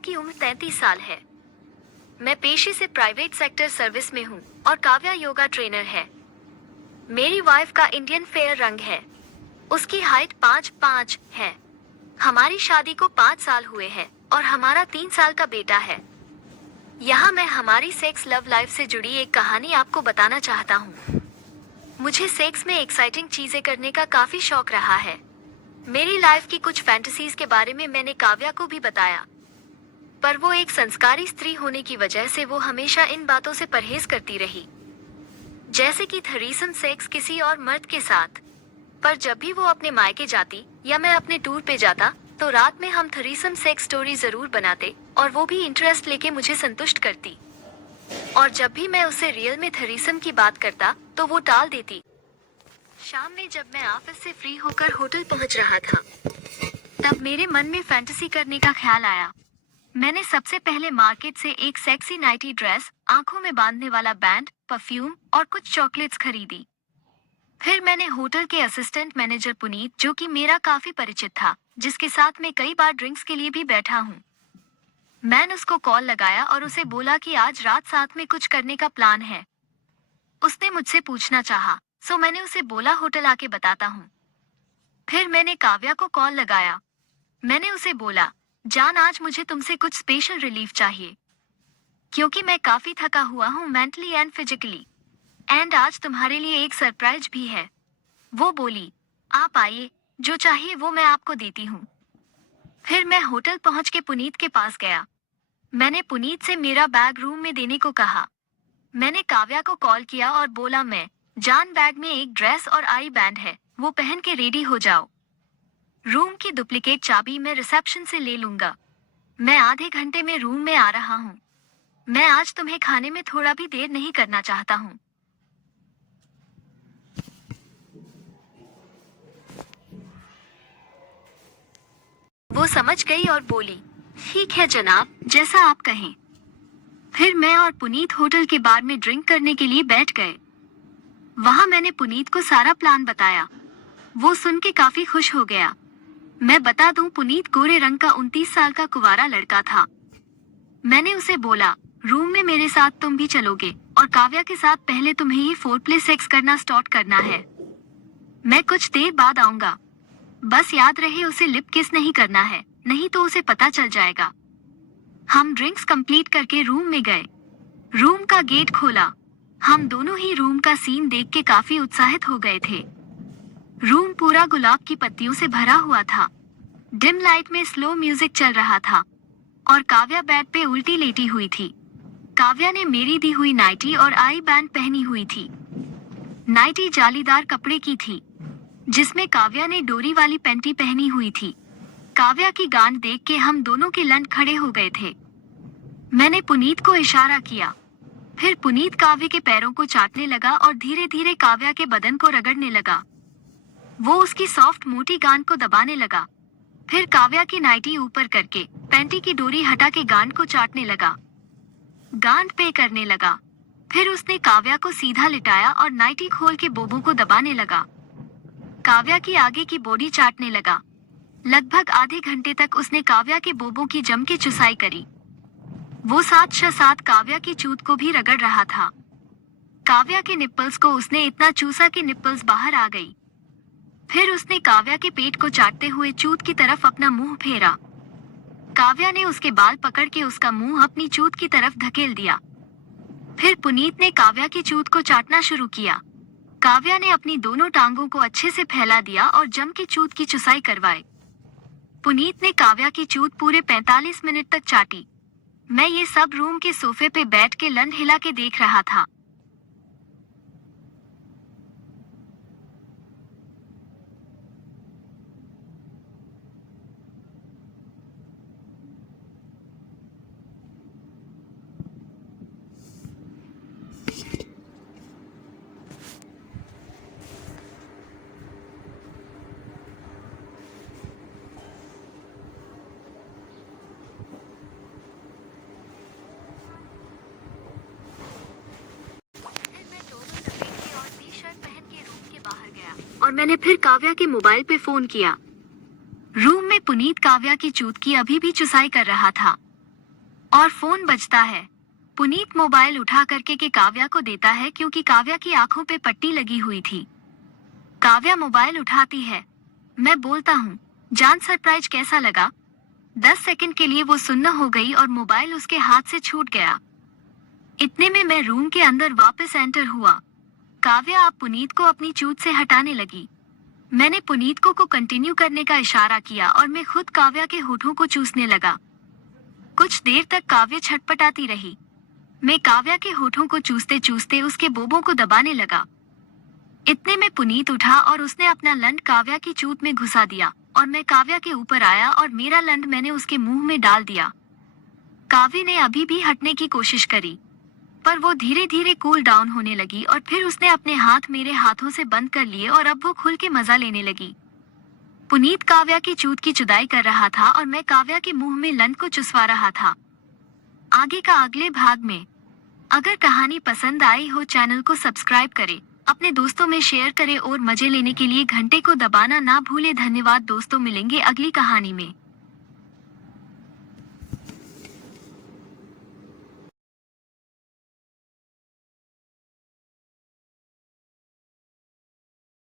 की उम्र 33 साल है। मैं पेशे से प्राइवेट सेक्टर सर्विस में हूँ और काव्या योगा ट्रेनर है। मेरी वाइफ का इंडियन फेयर रंग है। उसकी हाइट 5'5" है। हमारी शादी को 5 साल हुए हैं और हमारा 3 साल का बेटा है। यहाँ मैं हमारी सेक्स लव लाइफ से जुड़ी एक कहानी आपको बताना चाहता हूँ। मुझे सेक्स में एक्साइटिंग चीजें करने का काफी शौक रहा है। मेरी लाइफ की कुछ फैंटेसीज के बारे में मैंने काव्या को भी बताया, पर वो एक संस्कारी स्त्री होने की वजह से वो हमेशा इन बातों से परहेज करती रही, जैसे कि थरीसम सेक्स किसी और मर्द के साथ। पर जब भी वो अपने मायके जाती या मैं अपने टूर पे जाता तो रात में हम थरीसम सेक्स स्टोरी जरूर बनाते और वो भी इंटरेस्ट लेके मुझे संतुष्ट करती। और जब भी मैं उससे रियल में थरीसम की बात करता तो वो टाल देती। शाम में जब मैं ऑफिस से फ्री होकर होटल पहुंच रहा था, तब मेरे मन में फैंटेसी करने का ख्याल आया। मैंने सबसे पहले मार्केट से एक सेक्सी नाइटी ड्रेस, आंखों में बांधने वाला बैंड, परफ्यूम और कुछ चॉकलेट्स खरीदी। फिर मैंने होटल के असिस्टेंट मैनेजर पुनीत, जो कि मेरा काफी परिचित था, जिसके साथ मैं कई बार ड्रिंक्स के लिए भी बैठा हूँ, मैंने उसको कॉल लगाया और उसे बोला कि आज रात साथ में कुछ करने का प्लान है। उसने मुझसे पूछना चाहा, सो मैंने उसे बोला होटल आके बताता हूँ। फिर मैंने काव्या को कॉल लगाया। मैंने उसे बोला, जान आज मुझे तुमसे कुछ स्पेशल रिलीफ चाहिए, क्योंकि मैं काफी थका हुआ हूँ मेंटली एंड फिजिकली, एंड आज तुम्हारे लिए एक सरप्राइज भी है। वो बोली, आप आइए, जो चाहिए वो मैं आपको देती हूँ। फिर मैं होटल पहुँच के पुनीत के पास गया। मैंने पुनीत से मेरा बैग रूम में देने को कहा। मैंने काव्या को कॉल किया और बोला, मैं जान बैग में एक ड्रेस और आई बैंड है, वो पहन के रेडी हो जाओ। रूम की डुप्लीकेट चाबी मैं रिसेप्शन से ले लूंगा। मैं आधे घंटे में रूम में आ रहा हूँ। मैं आज तुम्हें खाने में थोड़ा भी देर नहीं करना चाहता हूँ। वो समझ गई और बोली, ठीक है जनाब, जैसा आप कहें। फिर मैं और पुनीत होटल के बार में ड्रिंक करने के लिए बैठ गए। वहां मैंने पुनीत को सारा प्लान बताया। वो सुन के काफी खुश हो गया। मैं बता दूं, पुनीत गोरे रंग का 29 साल का कुंवारा लड़का था। मैंने उसे बोला, रूम में मेरे साथ तुम भी चलोगे और काव्या के साथ पहले तुम्हें ये फोरप्ले सेक्स करना स्टार्ट करना है। मैं कुछ देर बाद आऊंगा। बस याद रहे उसे लिप किस नहीं करना है, नहीं तो उसे पता चल जाएगा। हम ड्रिंक्स कंप्लीट करके रूम में गए। रूम का गेट खोला। हम दोनों ही रूम का सीन देख के काफी उत्साहित हो गए थे। रूम पूरा गुलाब की पत्तियों से भरा हुआ था। डिम लाइट में स्लो म्यूजिक चल रहा था और काव्या बेड पे उल्टी लेटी हुई थी। काव्या ने मेरी दी हुई नाइटी और आई बैंड पहनी हुई थी। नाइटी जालीदार कपड़े की थी, जिसमें काव्या ने डोरी वाली पैंटी पहनी हुई थी। काव्या की गांड देख के हम दोनों के लंड खड़े हो गए थे। मैंने पुनीत को इशारा किया। फिर पुनीत काव्या के पैरों को चाटने लगा और धीरे धीरे काव्या के बदन को रगड़ने लगा। वो उसकी सॉफ्ट मोटी गांड को दबाने लगा। फिर काव्या की नाइटी ऊपर करके पैंटी की डोरी हटा के गांड को चाटने लगा, गांड पे करने लगा। फिर उसने काव्या को सीधा लिटाया और नाइटी खोल के बोबों को दबाने लगा। काव्या की आगे की बॉडी चाटने लगा। लगभग आधे घंटे तक उसने काव्या के बोबों की जम के चुसाई करी। वो साथ काव्या की चूत को भी रगड़ रहा था। काव्या के निप्पल्स को उसने इतना चूसा कि निप्पल्स बाहर आ गई। फिर उसने काव्या के पेट को चाटते हुए चूत की तरफ अपना मुंह फेरा। काव्या ने उसके बाल पकड़ के उसका मुंह अपनी चूत की तरफ धकेल दिया। फिर पुनीत ने काव्या की चूत को चाटना शुरू किया। काव्या ने अपनी दोनों टांगों को अच्छे से फैला दिया और जम के चूत की चुसाई करवाई। पुनीत ने काव्या की चूत पूरे 45 मिनट तक चाटी। मैं ये सब रूम के सोफे पे बैठ के लंड हिला के देख रहा था। और मैंने फिर काव्या के मोबाइल पे फोन किया। रूम में पुनीत काव्या की चूत की अभी भी चुसाई कर रहा था। और फोन बजता है। पुनीत मोबाइल उठा करके के काव्या को देता है क्योंकि काव्या की आंखों पे पट्टी लगी हुई थी। काव्या मोबाइल उठाती है। मैं बोलता हूँ, जान सरप्राइज कैसा लगा? 10 सेकंड के लिए वो सुन्न हो गई और मोबाइल उसके हाथ से छूट गया। इतने में मैं रूम के अंदर वापस एंटर हुआ। काव्या अब पुनीत को अपनी चूत से हटाने लगी। मैंने पुनीत को कंटिन्यू करने का इशारा किया और मैं खुद काव्या के होठों को चूसने लगा। कुछ देर तक काव्या छटपटाती रही। मैं काव्या के होठों को चूसते चूसते उसके बोबों को दबाने लगा। इतने में पुनीत उठा और उसने अपना लंड काव्या की चूत में घुसा दिया और मैं काव्या के ऊपर आया और मेरा लंड मैंने उसके मुंह में डाल दिया। काव्या ने अभी भी हटने की कोशिश करी, पर वो धीरे धीरे कूल डाउन होने लगी और फिर उसने अपने हाथ मेरे हाथों से बंद कर लिए और अब वो खुल के मजा लेने लगी। पुनीत काव्या की चूत की जुदाई कर रहा था और मैं काव्या के मुंह में लंड को चुसवा रहा था। आगे का अगले भाग में। अगर कहानी पसंद आई हो चैनल को सब्सक्राइब करें, अपने दोस्तों में शेयर करें और मजे लेने के लिए घंटे को दबाना ना भूले। धन्यवाद दोस्तों, मिलेंगे अगली कहानी में।